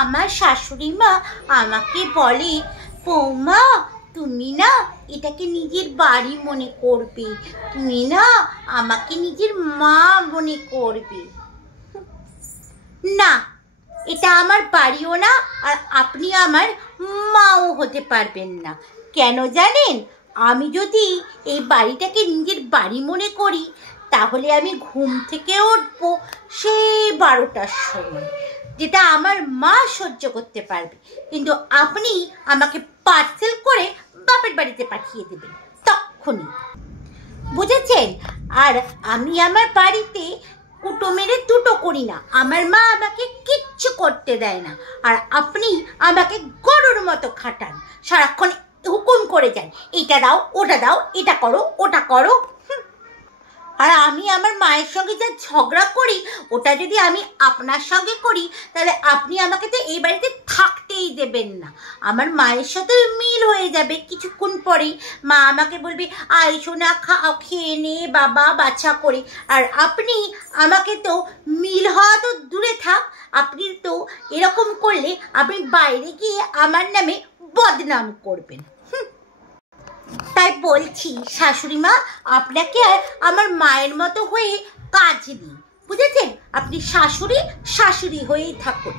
আমার শাশুড়ি মা আমাকে বলে, বৌমা তুমি না এটাকে নিজের বাড়ি মনে করবে, তুমি না আমাকে নিজের মা মনে করবে। না, এটা আমার বাড়িও না, আর আপনি আমার মাও হতে পারবেন না। কেন জানেন? আমি যদি এই বাড়িটাকে নিজের বাড়ি মনে করি, তাহলে আমি ঘুম থেকে উঠবো সেই 12টার সময়, যেটা আমার মা সহ্য করতে পারবে। কিন্তু আপনি আমাকে পার্সেল করে বাপের বাড়িতে পাঠিয়ে দেবেন তখনই, বুঝেছেন? আর আমি আমার বাড়িতে কুটো মেরে দুটো করি না। আমার মা আমাকে কিচ্ছু করতে দেয় না, আর আপনি আমাকে গরুর মতো খাটান, সারাক্ষণ হুকুম করে যান, এটা দাও ওটা দাও, এটা করো ওটা করো। আর আমি আমার মায়ের সঙ্গে যা ঝগড়া করি, ওটা যদি আমি আপনার সঙ্গে করি, তাহলে আপনি আমাকে তো এই বাড়িতে থাকতেই দেবেন না। আমার মায়ের সাথে মিল হয়ে যাবে কিছুক্ষণ পরেই। মা আমাকে বলবে, আয় সোনা খাও, খেয়ে নে বাবা, বাছা করে। আর আপনি আমাকে তো মিল হওয়া তো দূরে থাক, আপনি তো এরকম করলে আপনি বাইরে গিয়ে আমার নামে বদনাম করবেন। তাই বলছি শাশুড়ি মা, আপনাকে আর আমার মায়ের মতো হয়ে কাজ দিই, বুঝেছেন? আপনি শাশুড়ি শাশুড়ি হয়েই থাকুন।